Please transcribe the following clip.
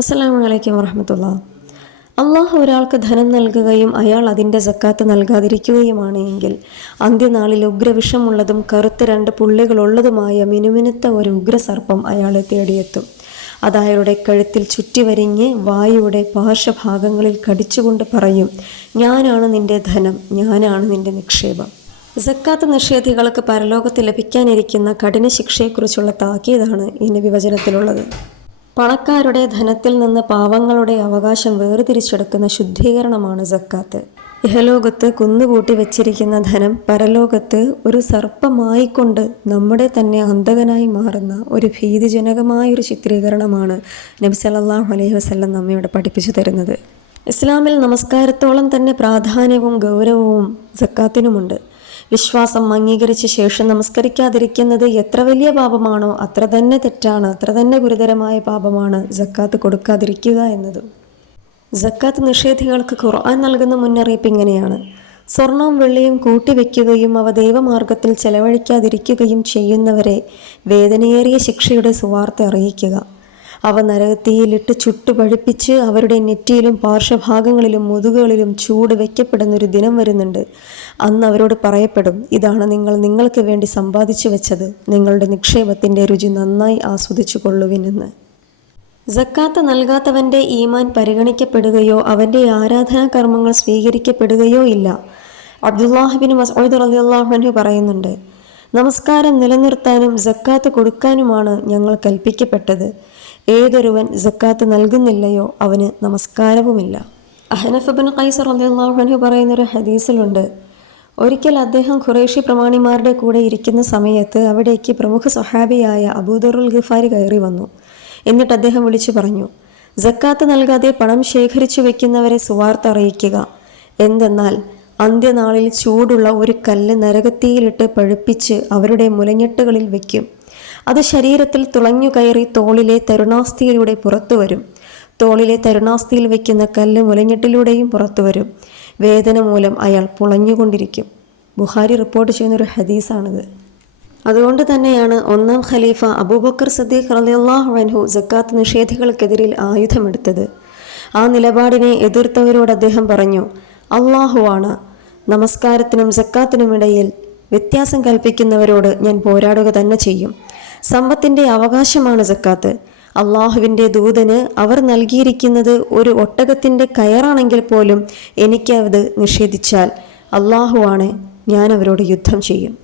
അസ്സലാമു അലൈക്കും വറഹ്മത്തുള്ളാഹി. അള്ളാഹു ഒരാൾക്ക് ധനം നൽകുകയും അയാൾ അതിൻ്റെ സക്കാത്ത് നൽകാതിരിക്കുകയുമാണ് എങ്കിൽ അന്ത്യനാളിൽ ഉഗ്രവിഷമുള്ളതും കറുത്ത 2 പുള്ളികളുള്ളതുമായ മിനുമിനുത്ത ഒരു ഉഗ്രസർപ്പം അയാളെ തേടിയെത്തും. അത് അയാളുടെ കഴുത്തിൽ ചുറ്റിവരിഞ്ഞ് വായുടെ പാർശ്വഭാഗങ്ങളിൽ കടിച്ചുകൊണ്ട് പറയും, ഞാനാണ് നിന്റെ ധനം, ഞാനാണ് നിന്റെ നിക്ഷേപം. സക്കാത്ത് നിഷേധികൾക്ക് പരലോകത്ത് ലഭിക്കാനിരിക്കുന്ന കഠിന ശിക്ഷയെക്കുറിച്ചുള്ള താക്കീതാണ് ഈ നബിവചനത്തിലുള്ളത്. പണക്കാരുടെ ധനത്തിൽ നിന്ന് പാവങ്ങളുടെ അവകാശം വേർതിരിച്ചെടുക്കുന്ന ശുദ്ധീകരണമാണ് സക്കാത്ത്. ഇഹലോകത്ത് കുന്നുകൂട്ടി വെച്ചിരിക്കുന്ന ധനം പരലോകത്ത് ഒരു സർപ്പമായിക്കൊണ്ട് നമ്മുടെ തന്നെ അന്തകനായി മാറുന്ന ഒരു ഭീതിജനകമായൊരു ചിത്രീകരണമാണ് നബി സല്ലല്ലാഹു അലൈഹി വസല്ലം നമ്മയോട് പഠിപ്പിച്ചു തരുന്നത്. ഇസ്ലാമിൽ നമസ്കാരത്തോളം തന്നെ പ്രാധാന്യവും ഗൗരവവും സക്കാത്തിനുമുണ്ട്. വിശ്വാസം അംഗീകരിച്ച ശേഷം നമസ്കരിക്കാതിരിക്കുന്നത് എത്ര വലിയ പാപമാണോ അത്ര തന്നെ തെറ്റാണ്, അത്ര തന്നെ ഗുരുതരമായ പാപമാണ് സക്കാത്ത് കൊടുക്കാതിരിക്കുക എന്നതും. സക്കാത്ത് നിഷേധികൾക്ക് ഖുർആൻ നൽകുന്ന മുന്നറിയിപ്പ് ഇങ്ങനെയാണ്: സ്വർണവും വെള്ളിയും കൂട്ടിവെക്കുകയും അവ ദൈവമാർഗത്തിൽ ചെലവഴിക്കാതിരിക്കുകയും ചെയ്യുന്നവരെ വേദനയേറിയ ശിക്ഷയുടെ സുവാർത്ത അറിയിക്കുക. അവ നരകത്തീയിലിട്ട് ചുട്ടുപഴുപ്പിച്ച് അവരുടെ നെറ്റിയിലും പാർശ്വഭാഗങ്ങളിലും മുതുകുകളിലും ചൂട് വയ്ക്കപ്പെടുന്നൊരു ദിനം വരുന്നുണ്ട്. അന്ന് അവരോട് പറയപ്പെടും, ഇതാണ് നിങ്ങൾക്ക് വേണ്ടി സമ്പാദിച്ചു വെച്ചത്, നിങ്ങളുടെ നിക്ഷേപത്തിൻ്റെ രുചി നന്നായി ആസ്വദിച്ചു കൊള്ളുവിനെന്ന്. സക്കാത്ത് നൽകാത്തവൻ്റെ ഈമാൻ പരിഗണിക്കപ്പെടുകയോ അവൻ്റെ ആരാധനാ കർമ്മങ്ങൾ സ്വീകരിക്കപ്പെടുകയോ ഇല്ല. അബ്ദുല്ലാഹ് ബിൻ മസ്ഊദ് റളിയല്ലാഹു അൻഹു പറയുന്നുണ്ട്, നമസ്കാരം നിലനിർത്താനും സക്കാത്ത് കൊടുക്കാനുമാണ് ഞങ്ങൾ കൽപ്പിക്കപ്പെട്ടത്. ഏതൊരുവൻ സക്കാത്ത് നൽകുന്നില്ലയോ അവന് നമസ്കാരവുമില്ല. അഹ്നഫ് ബിൻ ഖൈസ് റളിയല്ലാഹു അൻഹു പറയുന്നൊരു ഹദീസിലുണ്ട്, ഒരിക്കൽ അദ്ദേഹം ഖുറൈശി പ്രമാണിമാരുടെ കൂടെ ഇരിക്കുന്ന സമയത്ത് അവിടേക്ക് പ്രമുഖ സ്വഹാബിയായ അബൂദറുൽ ഗിഫാരി കയറി വന്നു. എന്നിട്ട് അദ്ദേഹം വിളിച്ചു പറഞ്ഞു, സക്കാത്ത് നൽകാതെ പണം ശേഖരിച്ചു വെക്കുന്നവരെ സുവാർത്ത അറിയിക്കുക. എന്തെന്നാൽ അന്ത്യനാളിൽ ചൂടുള്ള ഒരു കല്ല് നരകത്തീയിലിട്ട് പഴുപ്പിച്ച് അവരുടെ മുലഞ്ഞെട്ടുകളിൽ വയ്ക്കും. അത് ശരീരത്തിൽ തുളഞ്ഞു കയറി തോളിലെ തരുണാസ്ഥിയിലൂടെ പുറത്തു വരും. തോളിലെ തരുണാസ്ഥിയിൽ വയ്ക്കുന്ന കല്ല് മുലഞ്ഞെട്ടിലൂടെയും പുറത്തു വരും. വേദന മൂലം അയാൾ പുളഞ്ഞുകൊണ്ടിരിക്കും. ബുഖാരി റിപ്പോർട്ട് ചെയ്യുന്നൊരു ഹദീസാണിത്. അതുകൊണ്ട് തന്നെയാണ് 1-ാം ഖലീഫ അബൂബക്കർ സിദ്ദീഖ് റളിയല്ലാഹു അൻഹു സക്കാത്ത് നിഷേധികൾക്കെതിരിൽ ആയുധമെടുത്തത്. ആ നിലപാടിനെ എതിർത്തവരോട് അദ്ദേഹം പറഞ്ഞു, അള്ളാഹുവാണ്, നമസ്കാരത്തിനും സക്കാത്തിനുമിടയിൽ വ്യത്യാസം കൽപ്പിക്കുന്നവരോട് ഞാൻ പോരാടുക തന്നെ ചെയ്യും. സമ്പത്തിൻ്റെ അവകാശമാണ് സക്കാത്ത്. അള്ളാഹുവിൻ്റെ ദൂതന് അവർ നൽകിയിരിക്കുന്നത് ഒരു ഒട്ടകത്തിൻ്റെ കയറാണെങ്കിൽ പോലും എനിക്ക് അത് നിഷേധിച്ചാൽ അള്ളാഹുവാണ്, ഞാൻ അവരോട് യുദ്ധം ചെയ്യും.